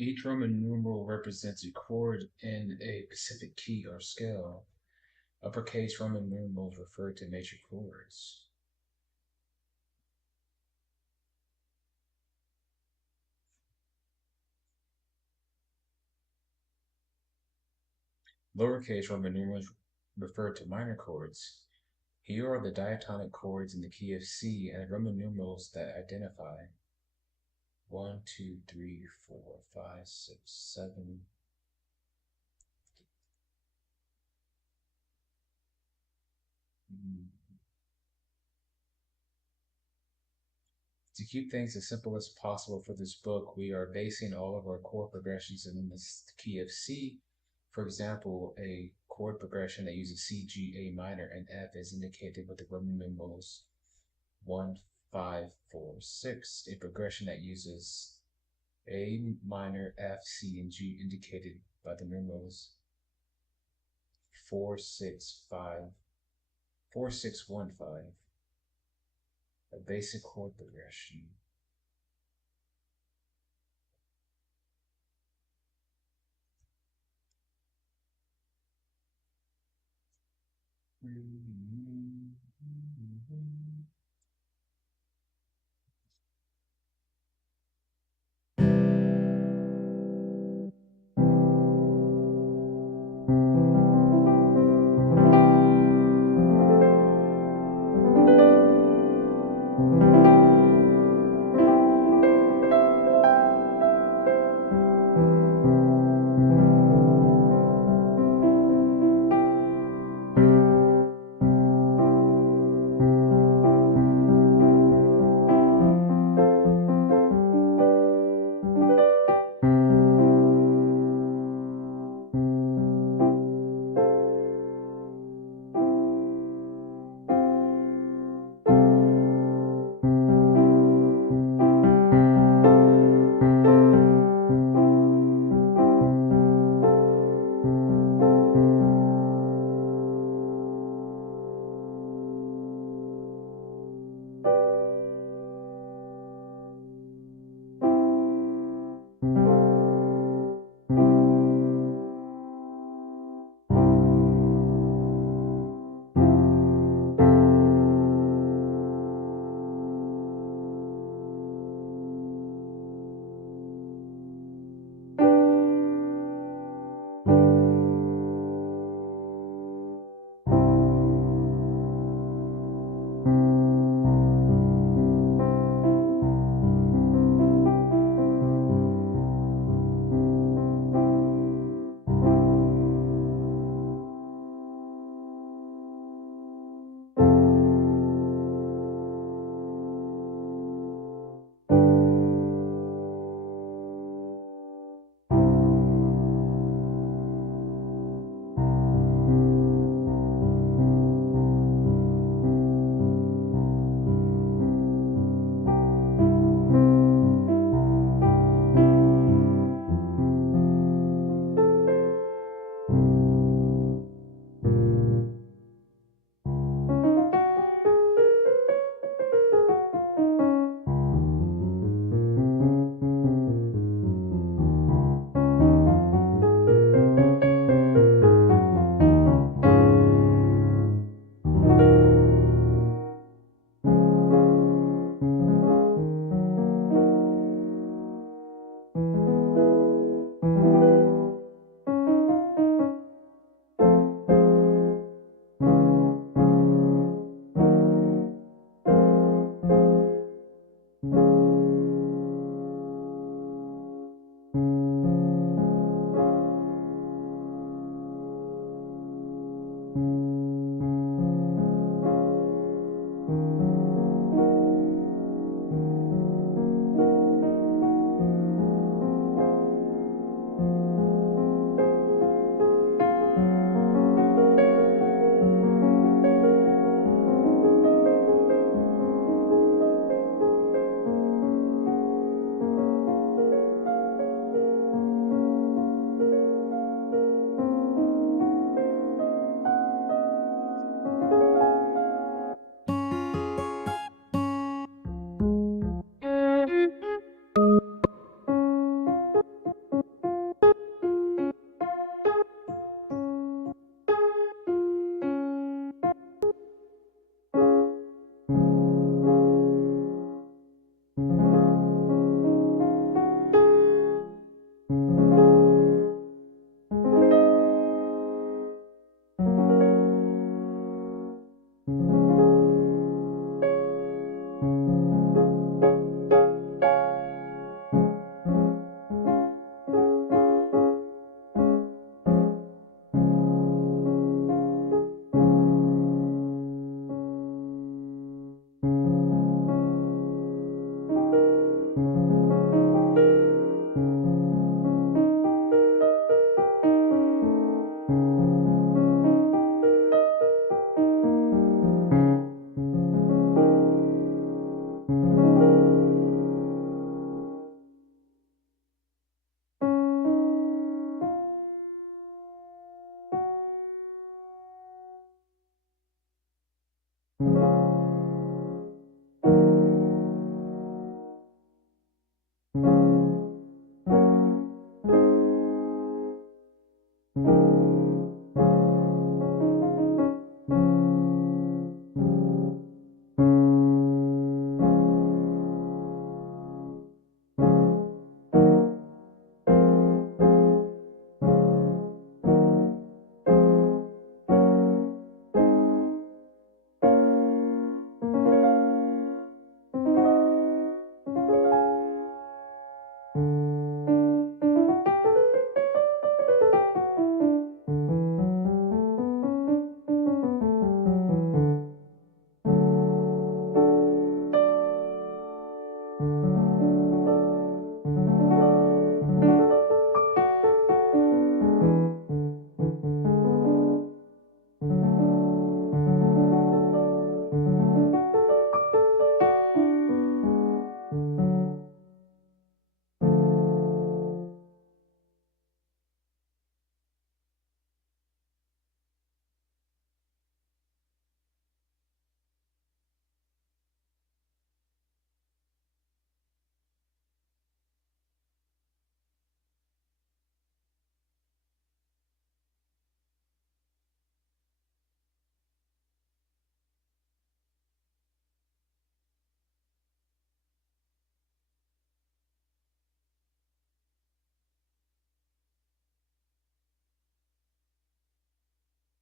Each Roman numeral represents a chord in a specific key or scale. Uppercase Roman numerals refer to major chords. Lowercase Roman numerals refer to minor chords. Here are the diatonic chords in the key of C and the Roman numerals that identify 1, 2, 3, 4, 5, 6, 7. To keep things as simple as possible for this book, we are basing all of our chord progressions in this key of C. For example, a chord progression that uses C, G, A minor, and F is indicated with the Roman numerals 1, 5, 4, 6. A progression that uses A minor, F, C, and G indicated by the numerals 4, 6, 5, 4, 6, 1, 5. A basic chord progression.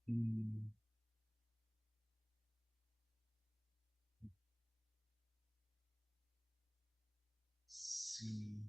Mm, see.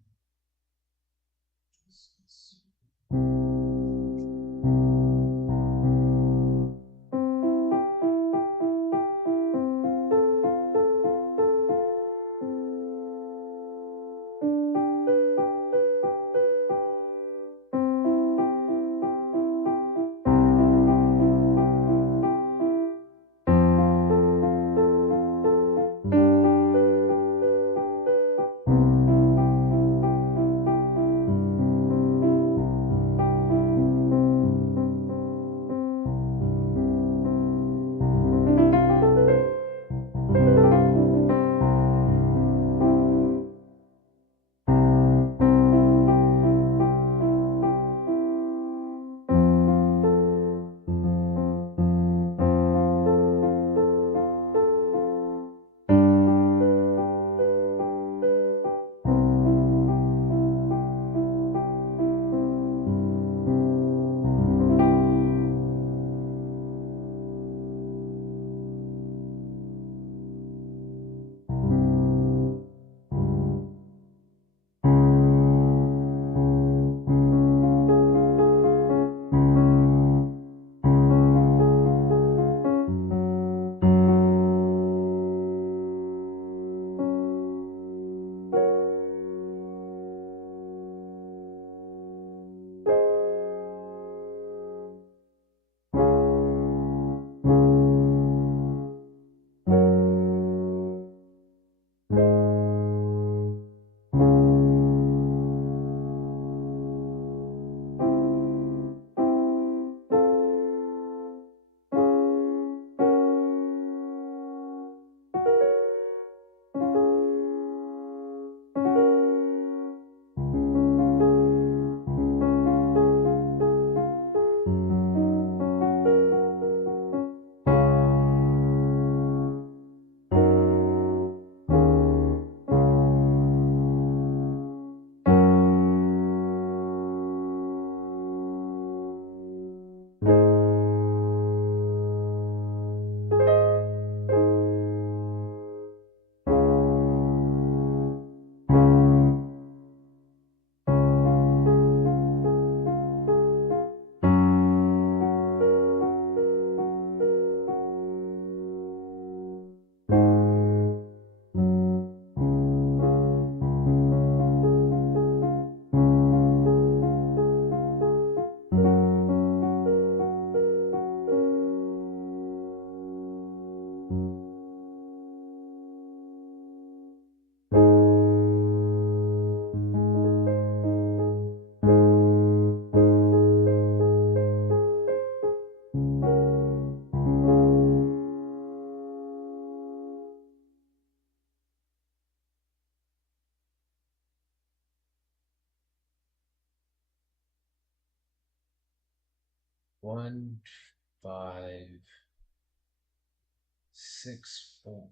One, 5, 6, 4.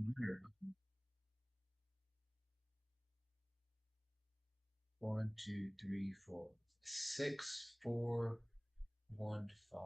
Where? 1, 2, 3, 4. 6, 4, 1, 5.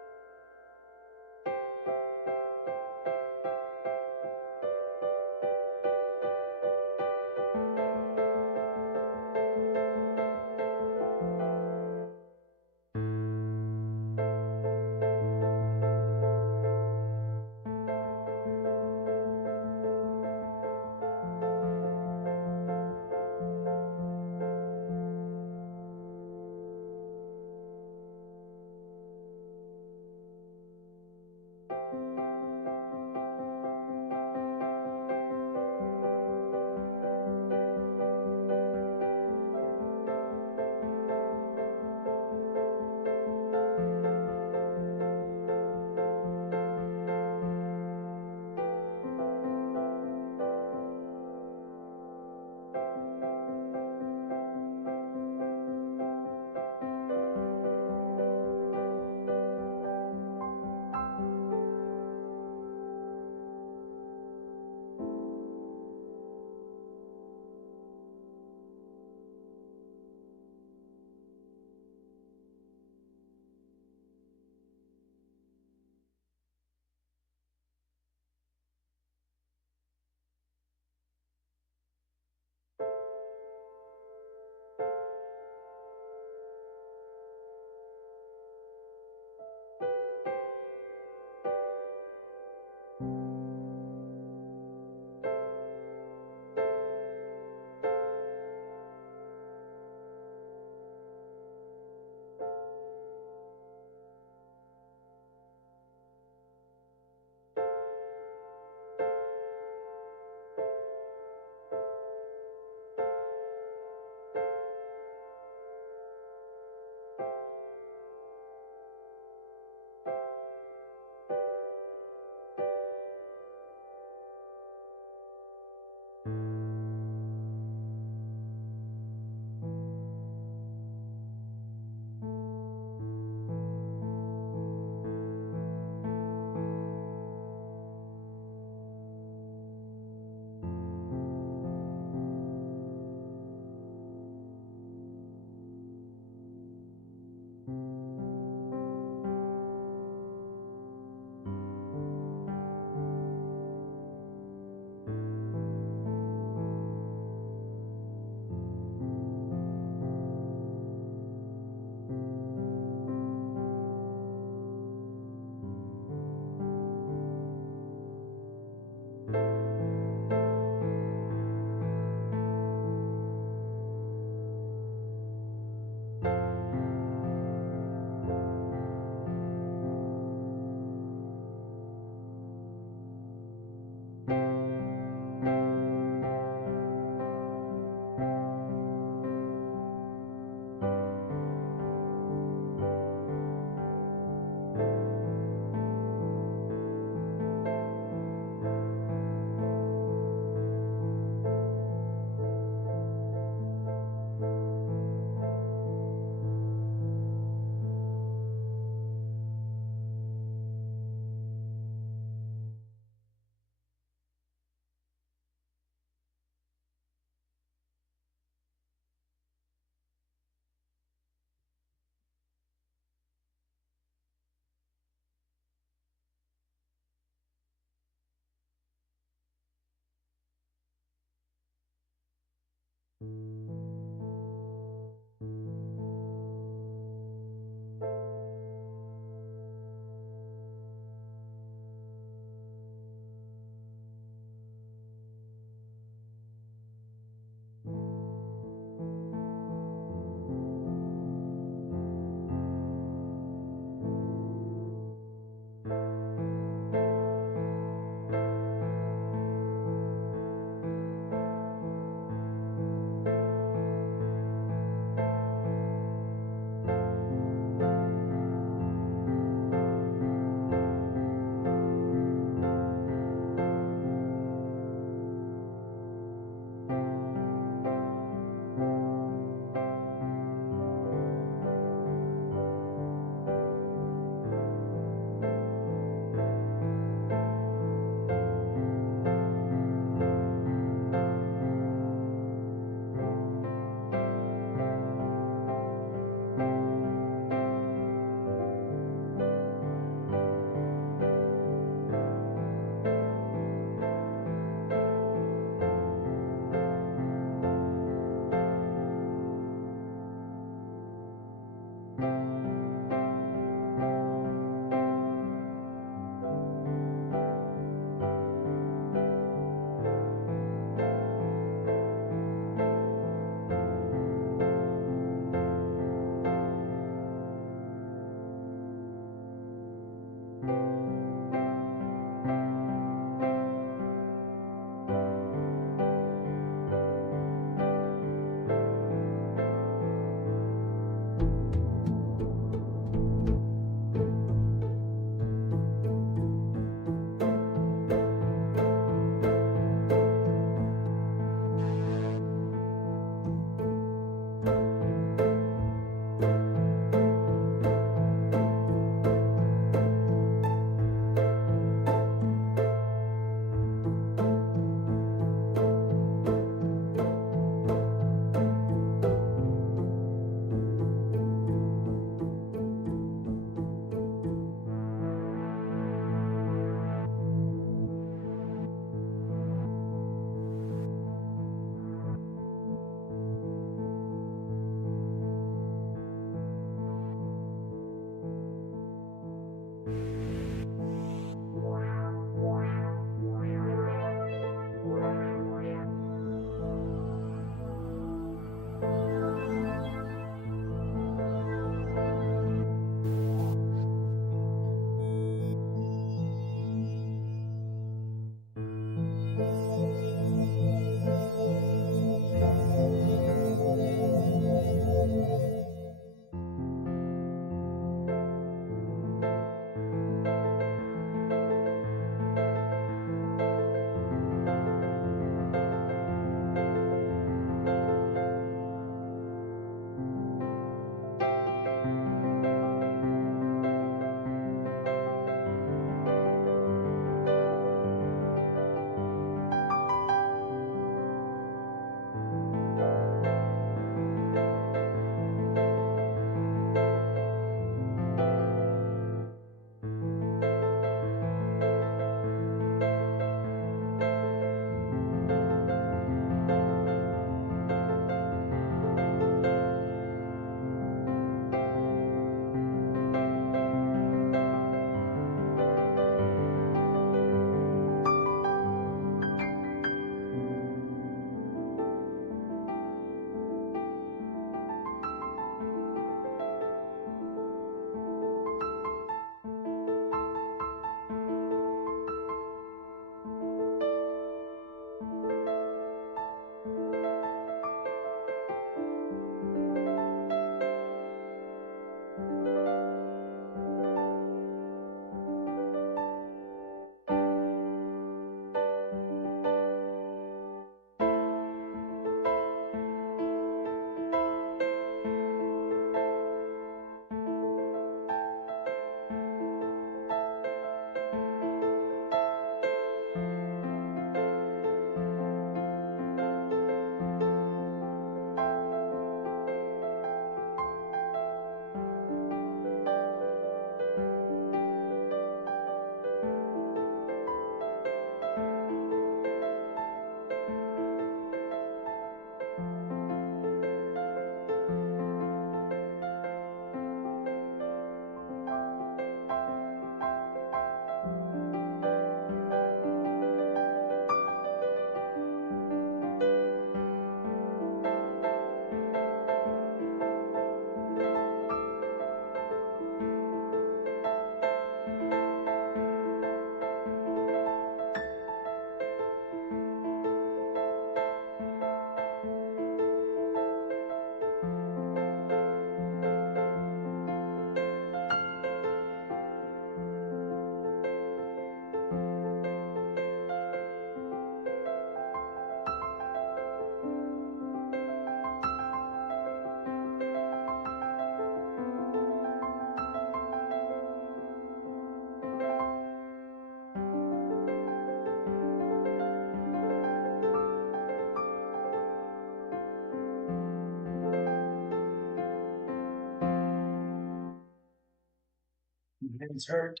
It's hurt.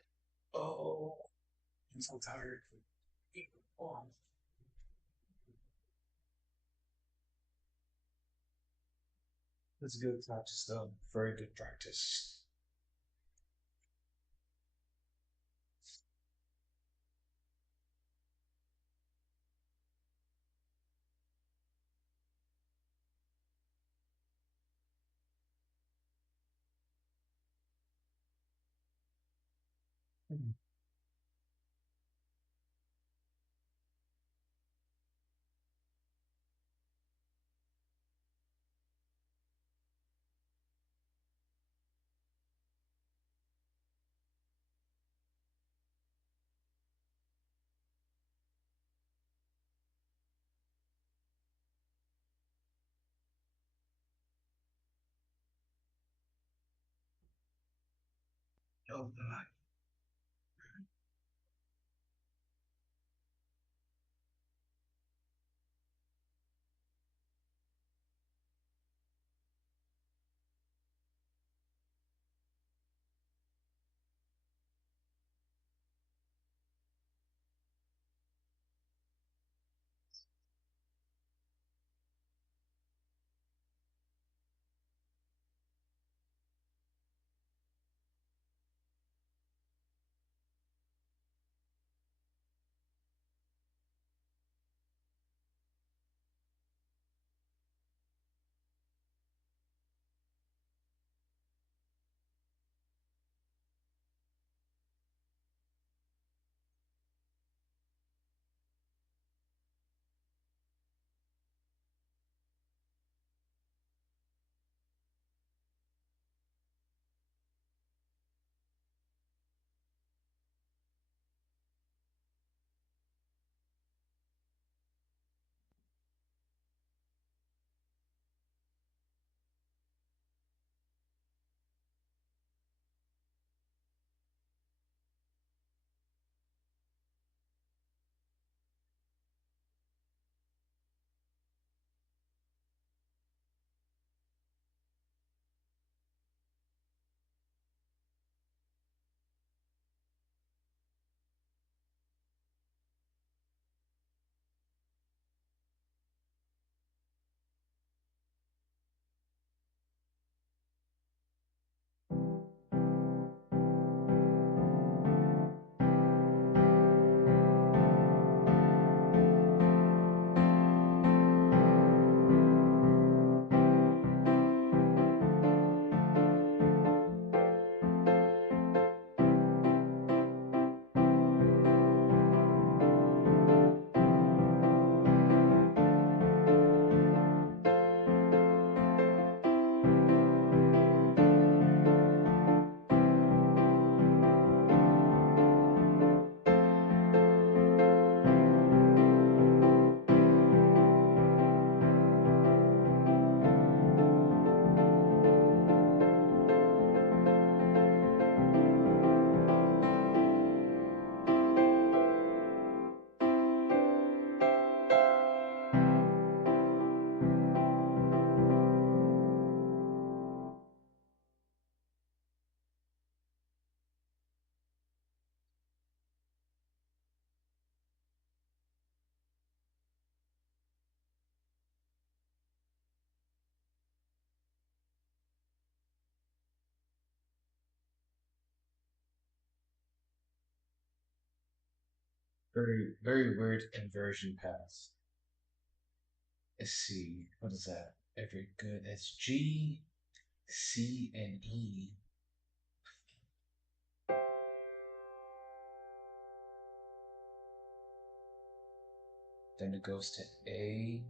Oh, I'm so tired. Oh, that's good practice, though. Very good practice. Oh, God. Very, very weird inversion path. Let's see. What is that? Every good. That's G, C, and E. Then it goes to A,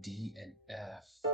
D, and F.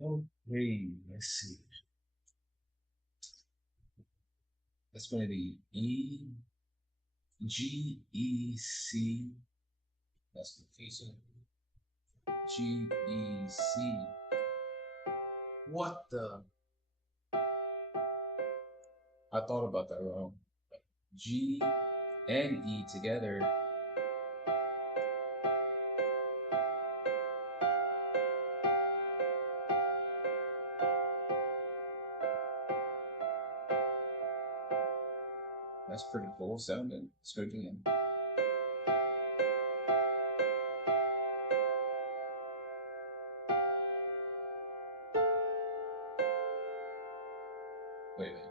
Okay, let's see. That's going to be GEC. That's confusing. GEC. What the? I thought about that wrong. G and E together. That's pretty cool sounding. Let's go again. Wait a minute.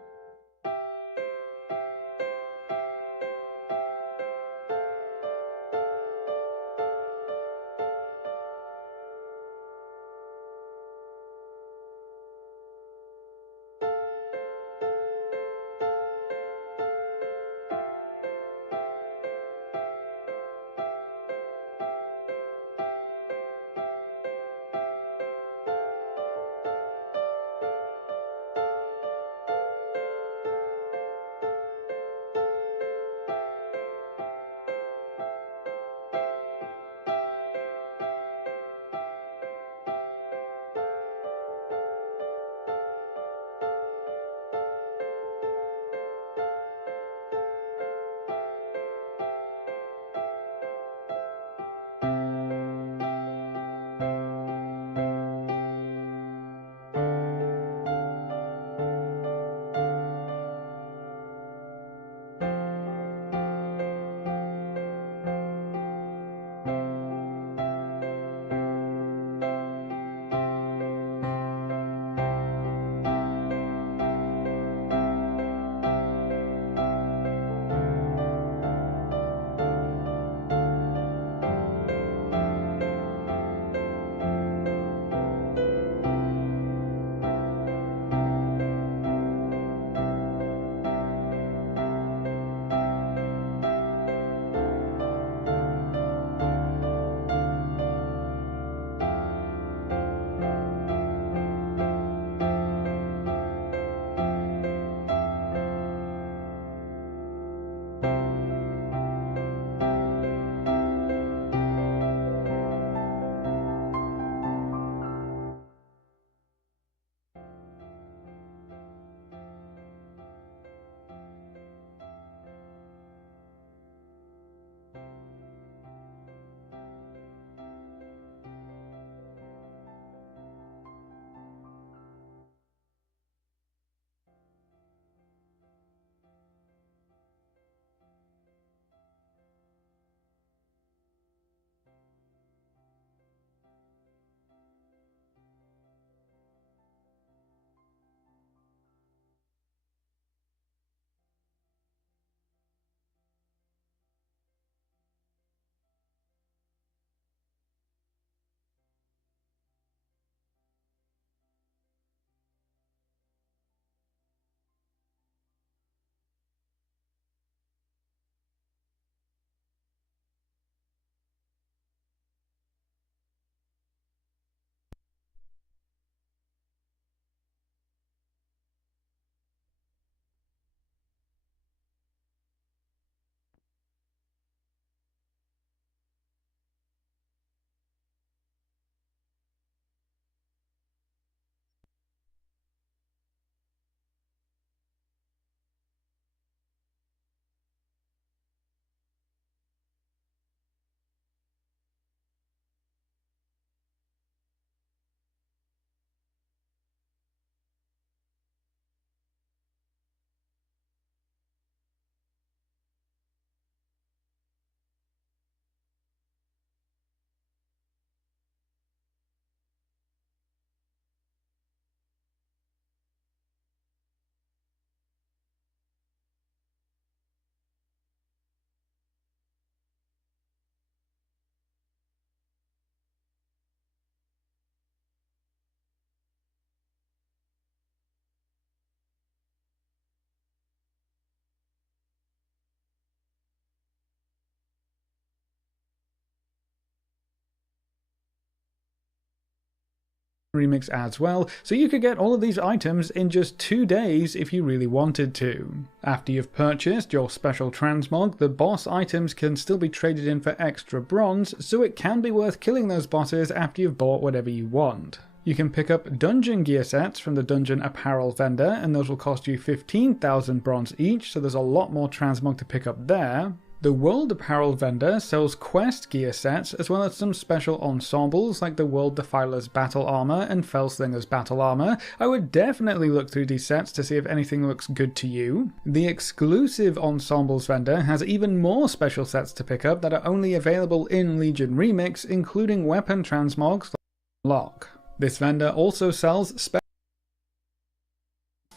Remix as well, so you could get all of these items in just 2 days if you really wanted to. After you've purchased your special transmog, the boss items can still be traded in for extra bronze, so it can be worth killing those bosses after you've bought whatever you want. You can pick up dungeon gear sets from the dungeon apparel vendor, and those will cost you 15,000 bronze each, so there's a lot more transmog to pick up there. The World Apparel vendor sells quest gear sets as well as some special ensembles like the World Defiler's battle armor and Fellslinger's battle armor. I would definitely look through these sets to see if anything looks good to you. The exclusive ensembles vendor has even more special sets to pick up that are only available in Legion Remix, including weapon transmogs like Lock. This vendor also sells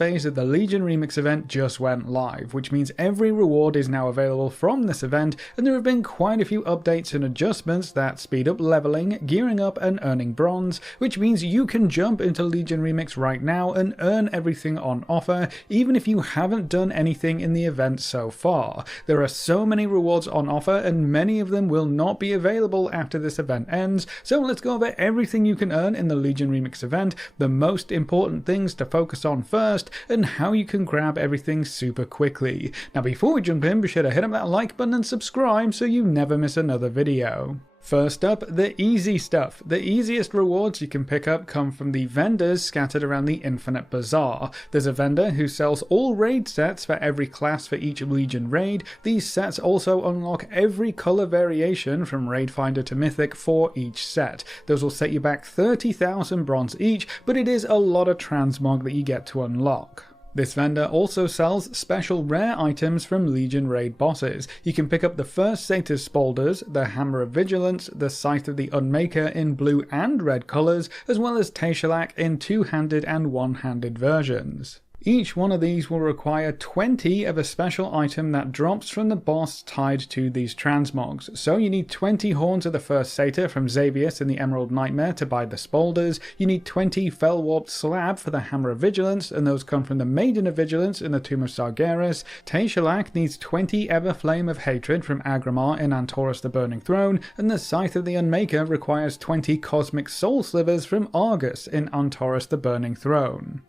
phase of the Legion Remix event just went live, which means every reward is now available from this event, and there have been quite a few updates and adjustments that speed up leveling, gearing up and earning bronze, which means you can jump into Legion Remix right now and earn everything on offer, even if you haven't done anything in the event so far. There are so many rewards on offer, and many of them will not be available after this event ends, so let's go over everything you can earn in the Legion Remix event, the most important things to focus on first, and how you can grab everything super quickly. Now before we jump in, be sure to hit up that like button and subscribe so you never miss another video. First up, the easy stuff. The easiest rewards you can pick up come from the vendors scattered around the Infinite Bazaar. There's a vendor who sells all raid sets for every class for each Legion raid. These sets also unlock every color variation from Raid Finder to Mythic for each set. Those will set you back 30,000 bronze each, but it is a lot of transmog that you get to unlock. This vendor also sells special rare items from Legion raid bosses. You can pick up the first Satyrs Spaulders, the Hammer of Vigilance, the Scythe of the Unmaker in blue and red colours, as well as Tayshalak in two-handed and one-handed versions. Each one of these will require 20 of a special item that drops from the boss tied to these transmogs. So you need 20 horns of the first satyr from Xavius in the Emerald Nightmare to buy the Spaulders, you need 20 Fellwarped Slab for the Hammer of Vigilance, and those come from the Maiden of Vigilance in the Tomb of Sargeras. Tayshalak needs 20 Everflame of Hatred from Agramar in Antorus the Burning Throne, and the Scythe of the Unmaker requires 20 Cosmic Soul Slivers from Argus in Antorus the Burning Throne.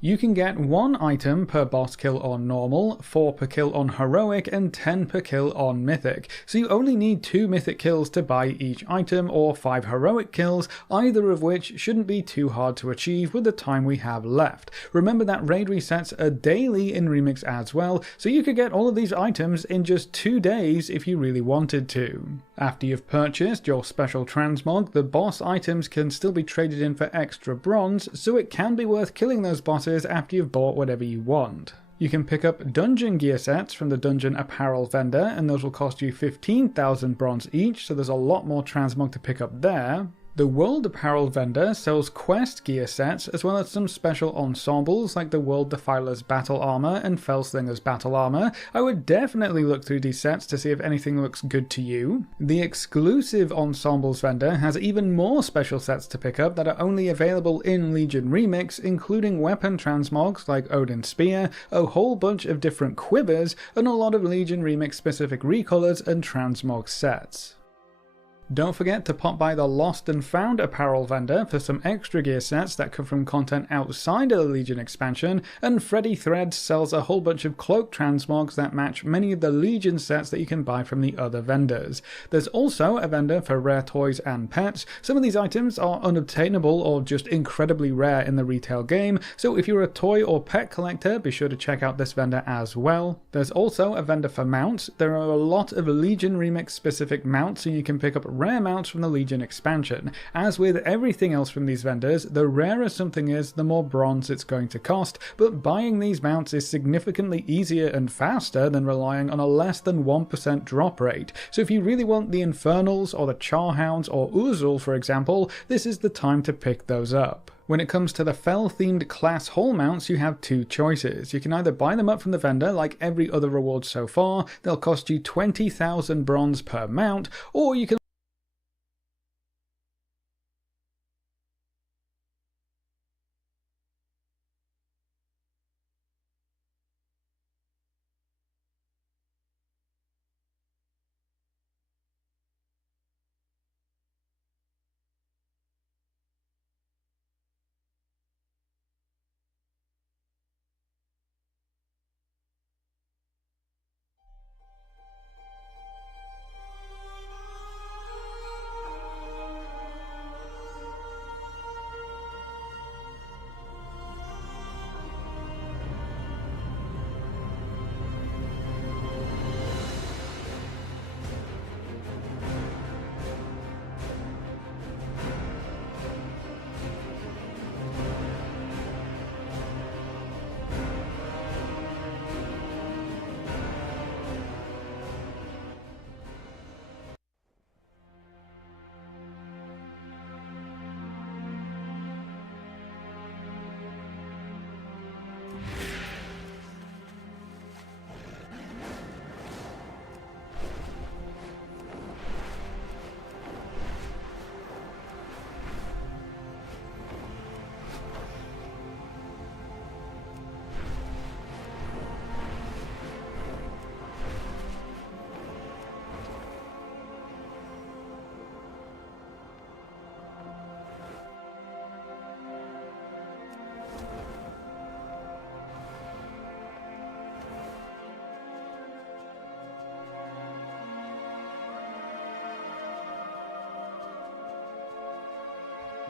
You can get 1 item per boss kill on normal, 4 per kill on heroic, and 10 per kill on mythic. So you only need 2 mythic kills to buy each item, or 5 heroic kills, either of which shouldn't be too hard to achieve with the time we have left. Remember that raid resets are daily in Remix as well, so you could get all of these items in just 2 days if you really wanted to. After you've purchased your special transmog, the boss items can still be traded in for extra bronze, so it can be worth killing those bosses after you've bought whatever you want. You can pick up dungeon gear sets from the dungeon apparel vendor, and those will cost you 15,000 bronze each, so there's a lot more transmog to pick up there. The World Apparel vendor sells quest gear sets as well as some special ensembles like the World Defiler's battle armor and Fellslinger's battle armor. I would definitely look through these sets to see if anything looks good to you. The exclusive ensembles vendor has even more special sets to pick up that are only available in Legion Remix, including weapon transmogs like Odin's Spear, a whole bunch of different quivers, and a lot of Legion Remix specific recolors and transmog sets. Don't forget to pop by the Lost and Found apparel vendor for some extra gear sets that come from content outside of the Legion expansion, and Freddy Threads sells a whole bunch of cloak transmogs that match many of the Legion sets that you can buy from the other vendors. There's also a vendor for rare toys and pets. Some of these items are unobtainable or just incredibly rare in the retail game, so if you're a toy or pet collector, be sure to check out this vendor as well. There's also a vendor for mounts. There are a lot of Legion Remix specific mounts, so you can pick up rare mounts from the Legion expansion. As with everything else from these vendors, the rarer something is, the more bronze it's going to cost, but buying these mounts is significantly easier and faster than relying on a less than 1% drop rate. So if you really want the Infernals or the Charhounds or Uzul for example, this is the time to pick those up. When it comes to the Fel-themed class hall mounts, you have 2 choices. You can either buy them up from the vendor like every other reward so far, they'll cost you 20,000 bronze per mount, or you can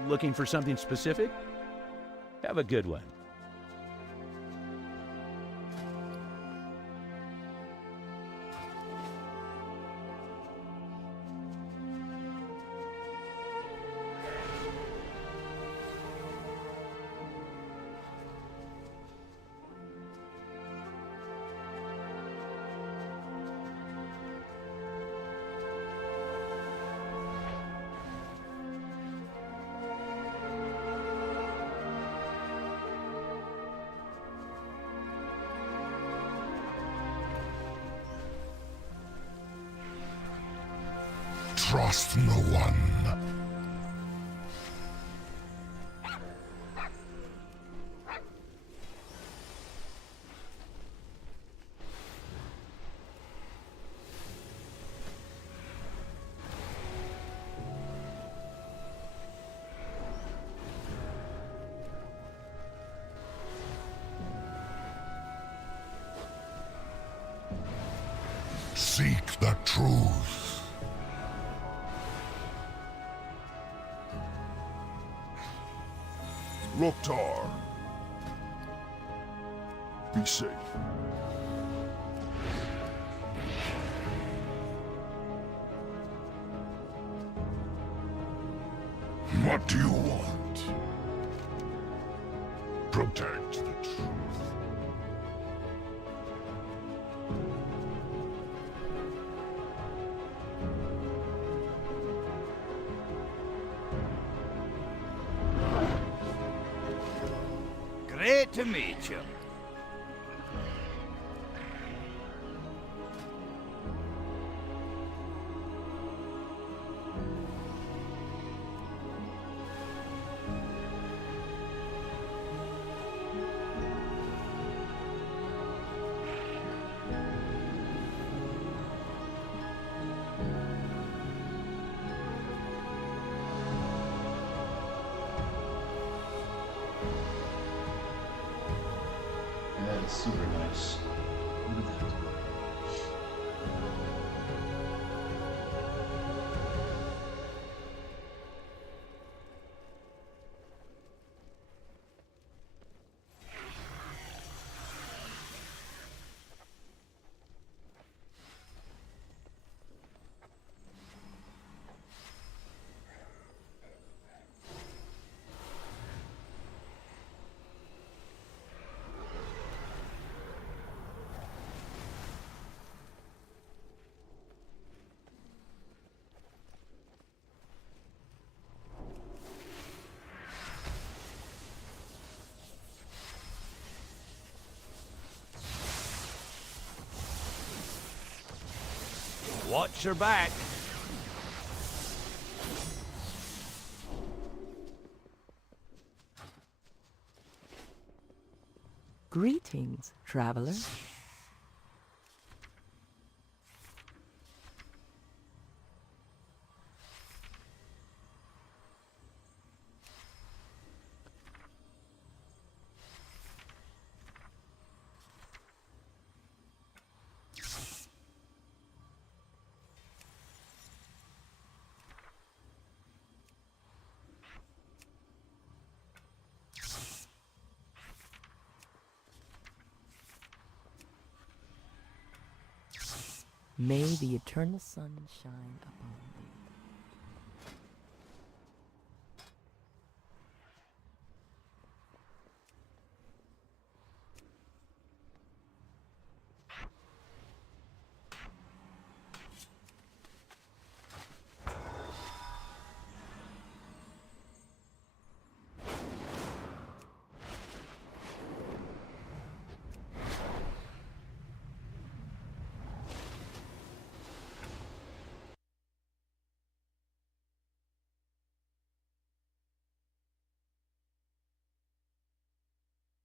Looking for something specific? Have a good one. Trust no one. Seek the truth. Loktar. Be safe. What do you want? Protect the truth. Great to meet you. That is super nice. Look at that. Watch your back. Greetings, traveler. May the eternal sun shine upon thee.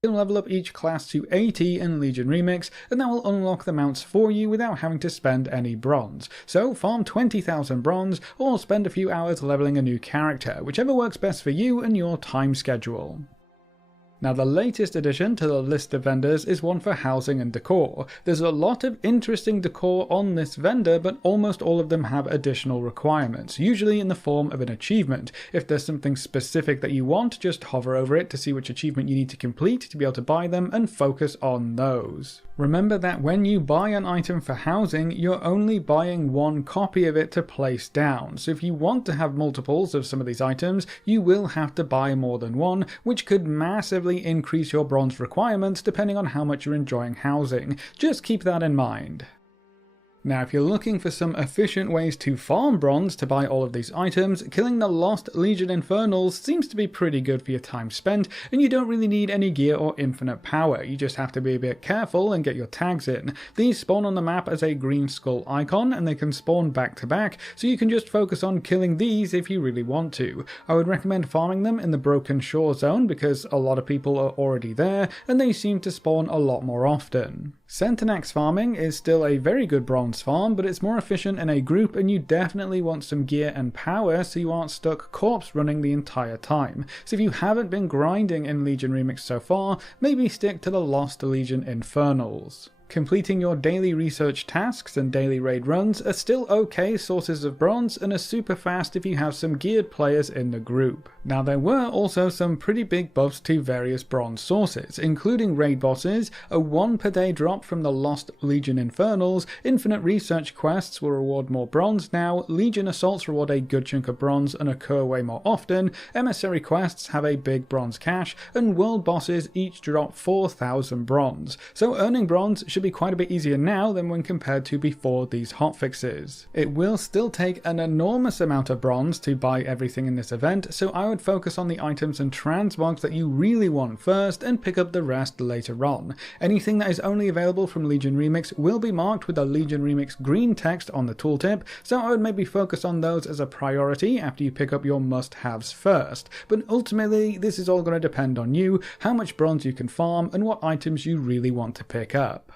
You can level up each class to 80 in Legion Remix, and that will unlock the mounts for you without having to spend any bronze. So farm 20,000 bronze, or spend a few hours leveling a new character, whichever works best for you and your time schedule. Now the latest addition to the list of vendors is one for housing and decor. There's a lot of interesting decor on this vendor, but almost all of them have additional requirements, usually in the form of an achievement. If there's something specific that you want, just hover over it to see which achievement you need to complete to be able to buy them and focus on those. Remember that when you buy an item for housing, you're only buying one copy of it to place down, so if you want to have multiples of some of these items, you will have to buy more than one, which could massively increase your bronze requirements depending on how much you're enjoying housing. Just keep that in mind. Now if you're looking for some efficient ways to farm bronze to buy all of these items, killing the Lost Legion Infernals seems to be pretty good for your time spent, and you don't really need any gear or infinite power. You just have to be a bit careful and get your tags in. These spawn on the map as a green skull icon, and they can spawn back to back, so you can just focus on killing these if you really want to. I would recommend farming them in the Broken Shore zone because a lot of people are already there, and they seem to spawn a lot more often. Centenax farming is still a very good bronze farm, but it's more efficient in a group, and you definitely want some gear and power so you aren't stuck corpse running the entire time. So if you haven't been grinding in Legion Remix so far, maybe stick to the Lost Legion Infernals. Completing your daily research tasks and daily raid runs are still okay sources of bronze and are super fast if you have some geared players in the group. Now there were also some pretty big buffs to various bronze sources, including raid bosses, a 1 per day drop from the Lost Legion Infernals, infinite research quests will reward more bronze now, Legion assaults reward a good chunk of bronze and occur way more often, emissary quests have a big bronze cache, and world bosses each drop 4,000 bronze. So earning bronze should be quite a bit easier now than when compared to before these hotfixes. It will still take an enormous amount of bronze to buy everything in this event, so I would focus on the items and transmogs that you really want first and pick up the rest later on. Anything that is only available from Legion Remix will be marked with a Legion Remix green text on the tooltip, so I would maybe focus on those as a priority after you pick up your must-haves first. But ultimately, this is all going to depend on you, how much bronze you can farm, and what items you really want to pick up.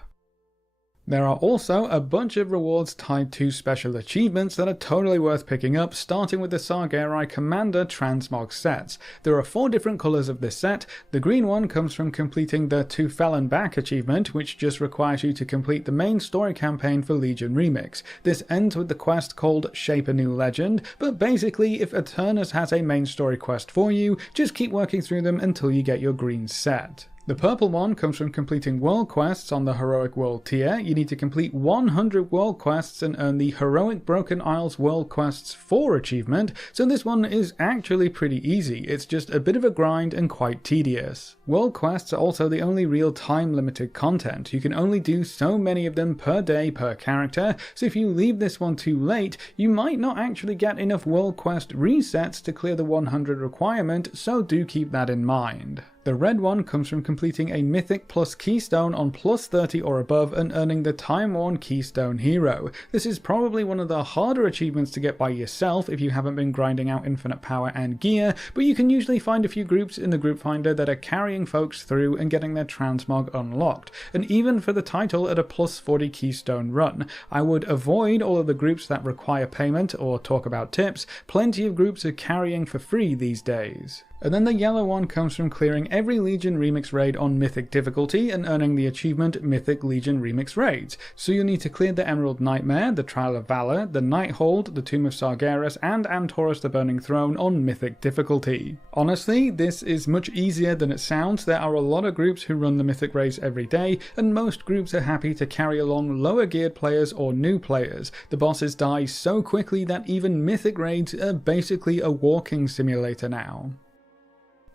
There are also a bunch of rewards tied to special achievements that are totally worth picking up, starting with the Sargerai Commander Transmog sets. There are 4 different colours of this set. The green one comes from completing the To Felon Back achievement, which just requires you to complete the main story campaign for Legion Remix. This ends with the quest called Shape a New Legend, but basically if Eternus has a main story quest for you, just keep working through them until you get your green set. The purple one comes from completing world quests on the Heroic World tier. You need to complete 100 world quests and earn the Heroic Broken Isles World Quests 4 achievement, so this one is actually pretty easy. It's just a bit of a grind and quite tedious. World quests are also the only real time limited content. You can only do so many of them per day per character, so if you leave this one too late, you might not actually get enough world quest resets to clear the 100 requirement, so do keep that in mind. The red one comes from completing a Mythic Plus Keystone on plus 30 or above and earning the Time Worn Keystone Hero. This is probably one of the harder achievements to get by yourself if you haven't been grinding out infinite power and gear, but you can usually find a few groups in the group finder that are carrying folks through and getting their transmog unlocked. And even for the title at a plus 40 Keystone run, I would avoid all of the groups that require payment or talk about tips. Plenty of groups are carrying for free these days. And then the yellow one comes from clearing every Legion Remix raid on Mythic difficulty and earning the achievement Mythic Legion Remix raids. So you'll need to clear the Emerald Nightmare, the Trial of Valor, the Nighthold, the Tomb of Sargeras, and Amtaurus the Burning Throne on Mythic difficulty. Honestly, this is much easier than it sounds. There are a lot of groups who run the Mythic raids every day, and most groups are happy to carry along lower geared players or new players. The bosses die so quickly that even Mythic raids are basically a walking simulator now.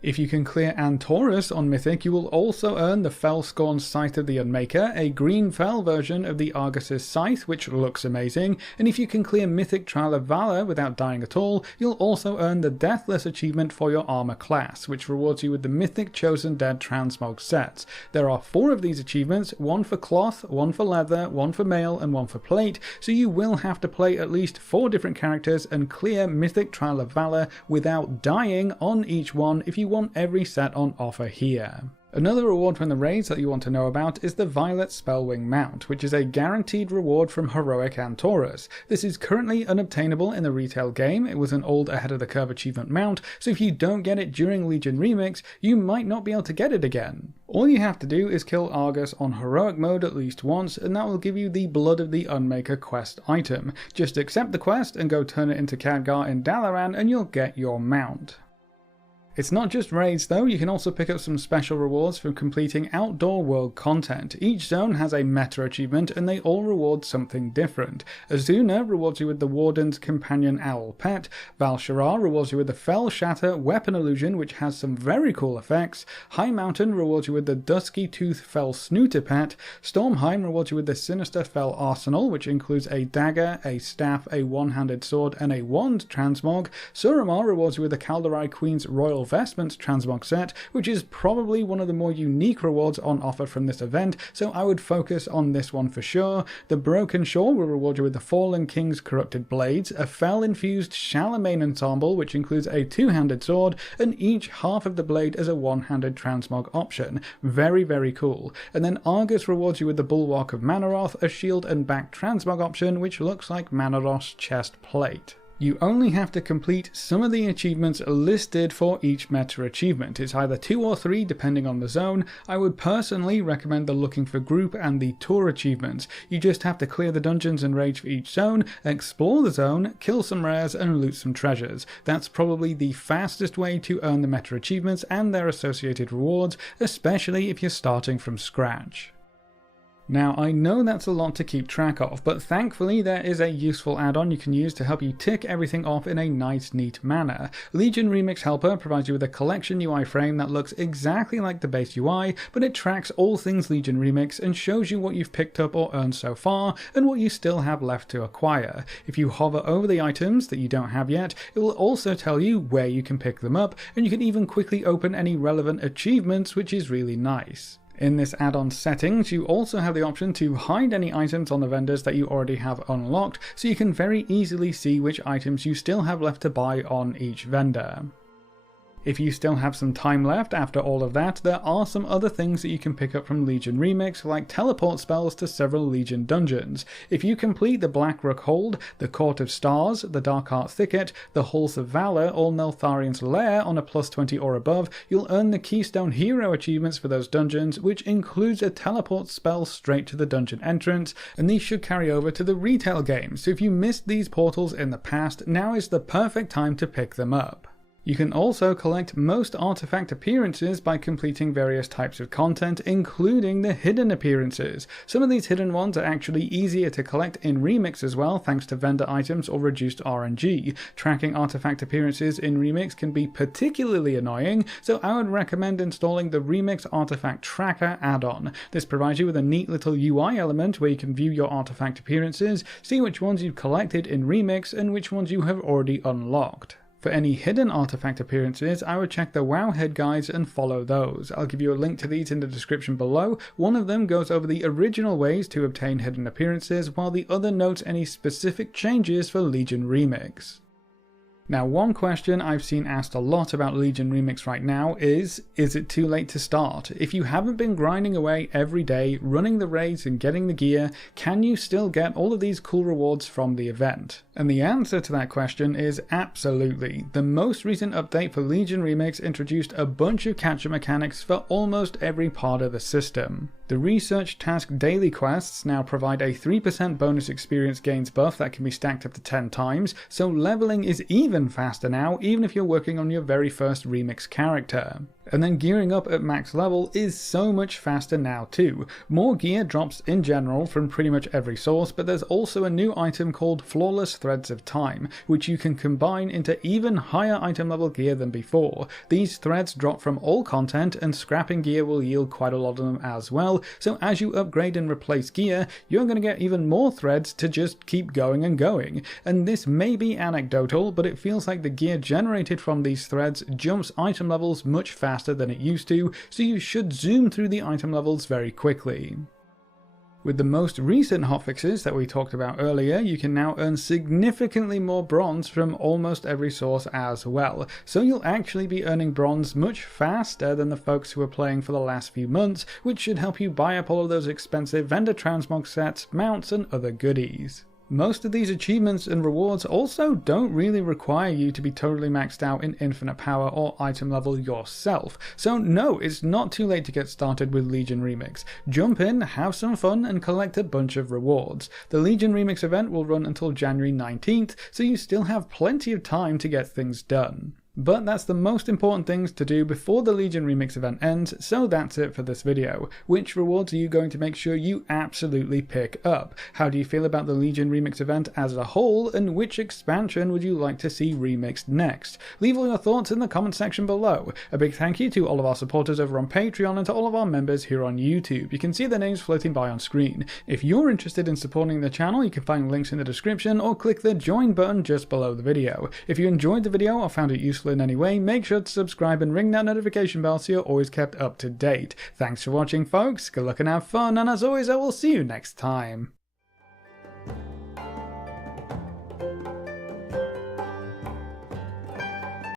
If you can clear Amtaurus on Mythic, you will also earn the Felscorn Scythe of the Unmaker, a green fell version of the Argus' Scythe, which looks amazing, and if you can clear Mythic Trial of Valor without dying at all, you'll also earn the Deathless achievement for your armor class, which rewards you with the Mythic Chosen Dead transmog sets. There are 4 of these achievements, 1 for cloth, 1 for leather, 1 for mail, and 1 for plate, so you will have to play at least 4 different characters and clear Mythic Trial of Valor without dying on each one if you want every set on offer here. Another reward from the raids that you want to know about is the Violet Spellwing Mount, which is a guaranteed reward from Heroic and Taurus. This is currently unobtainable in the retail game. It was an old ahead of the curve achievement mount, so if you don't get it during Legion Remix, you might not be able to get it again. All you have to do is kill Argus on Heroic mode at least once, and that will give you the Blood of the Unmaker quest item. Just accept the quest and go turn it into Khadgar in Dalaran and you'll get your mount. It's not just raids though, you can also pick up some special rewards from completing outdoor world content. Each zone has a meta achievement and they all reward something different. Azuna rewards you with the Warden's Companion Owl Pet, Val'sharah rewards you with the Fell Shatter Weapon Illusion which has some very cool effects, High Mountain rewards you with the Dusky Tooth Fell Snooter Pet, Stormheim rewards you with the Sinister Fell Arsenal which includes a dagger, a staff, a one-handed sword and a wand transmog, Suramar rewards you with the Kaldari Queen's Royal Vestments transmog set, which is probably one of the more unique rewards on offer from this event, so I would focus on this one for sure. The Broken Shore will reward you with the Fallen King's Corrupted Blades, a Fel-infused Charlemagne ensemble which includes a two-handed sword, and each half of the blade as a one-handed transmog option. Very, very cool. And then Argus rewards you with the Bulwark of Manaroth, a shield and back transmog option which looks like Manaroth's chest plate. You only have to complete some of the achievements listed for each meta achievement. It's either 2 or 3 depending on the zone. I would personally recommend the Looking for Group and the Tour achievements. You just have to clear the dungeons and raids for each zone, explore the zone, kill some rares and loot some treasures. That's probably the fastest way to earn the meta achievements and their associated rewards, especially if you're starting from scratch. Now, I know that's a lot to keep track of, but thankfully there is a useful add-on you can use to help you tick everything off in a nice, neat manner. Legion Remix Helper provides you with a collection UI frame that looks exactly like the base UI, but it tracks all things Legion Remix and shows you what you've picked up or earned so far, and what you still have left to acquire. If you hover over the items that you don't have yet, it will also tell you where you can pick them up, and you can even quickly open any relevant achievements, which is really nice. In this add-on settings, you also have the option to hide any items on the vendors that you already have unlocked, so you can very easily see which items you still have left to buy on each vendor. If you still have some time left after all of that, there are some other things that you can pick up from Legion Remix, like teleport spells to several Legion dungeons. If you complete the Blackrook Hold, the Court of Stars, the Darkheart Thicket, the Halls of Valor, or Neltharian's Lair on a +20 or above, you'll earn the Keystone Hero achievements for those dungeons, which includes a teleport spell straight to the dungeon entrance, and these should carry over to the retail game, so if you missed these portals in the past, now is the perfect time to pick them up. You can also collect most artifact appearances by completing various types of content, including the hidden appearances. Some of these hidden ones are actually easier to collect in Remix as well, thanks to vendor items or reduced RNG. Tracking artifact appearances in Remix can be particularly annoying, so I would recommend installing the Remix Artifact Tracker add-on. This provides you with a neat little UI element where you can view your artifact appearances, see which ones you've collected in Remix and which ones you have already unlocked. For any hidden artifact appearances, I would check the Wowhead guides and follow those. I'll give you a link to these in the description below. One of them goes over the original ways to obtain hidden appearances, while the other notes any specific changes for Legion Remix. Now, one question I've seen asked a lot about Legion Remix right now is it too late to start? If you haven't been grinding away every day, running the raids and getting the gear, can you still get all of these cool rewards from the event? And the answer to that question is absolutely. The most recent update for Legion Remix introduced a bunch of catch-up mechanics for almost every part of the system. The Research Task daily quests now provide a 3% bonus experience gains buff that can be stacked up to 10 times, so leveling is even faster now, even if you're working on your very first Remix character. And then gearing up at max level is so much faster now too. More gear drops in general from pretty much every source, but there's also a new item called Flawless Threads of Time, which you can combine into even higher item level gear than before. These threads drop from all content, and scrapping gear will yield quite a lot of them as well, so as you upgrade and replace gear, you're going to get even more threads to just keep going and going. And this may be anecdotal, but it feels like the gear generated from these threads jumps item levels much faster than it used to, so you should zoom through the item levels very quickly. With the most recent hotfixes that we talked about earlier, you can now earn significantly more bronze from almost every source as well, so you'll actually be earning bronze much faster than the folks who are playing for the last few months, which should help you buy up all of those expensive vendor transmog sets, mounts and other goodies. Most of these achievements and rewards also don't really require you to be totally maxed out in infinite power or item level yourself, so no, it's not too late to get started with Legion Remix. Jump in, have some fun and collect a bunch of rewards. The Legion Remix event will run until January 19th, so you still have plenty of time to get things done. But that's the most important things to do before the Legion Remix event ends, so that's it for this video. Which rewards are you going to make sure you absolutely pick up? How do you feel about the Legion Remix event as a whole, and which expansion would you like to see remixed next? Leave all your thoughts in the comment section below. A big thank you to all of our supporters over on Patreon and to all of our members here on YouTube. You can see their names floating by on screen. If you're interested in supporting the channel, you can find links in the description or click the join button just below the video. If you enjoyed the video or found it useful in any way, make sure to subscribe and ring that notification bell so you're always kept up to date. Thanks for watching folks, good luck and have fun, and as always I will see you next time.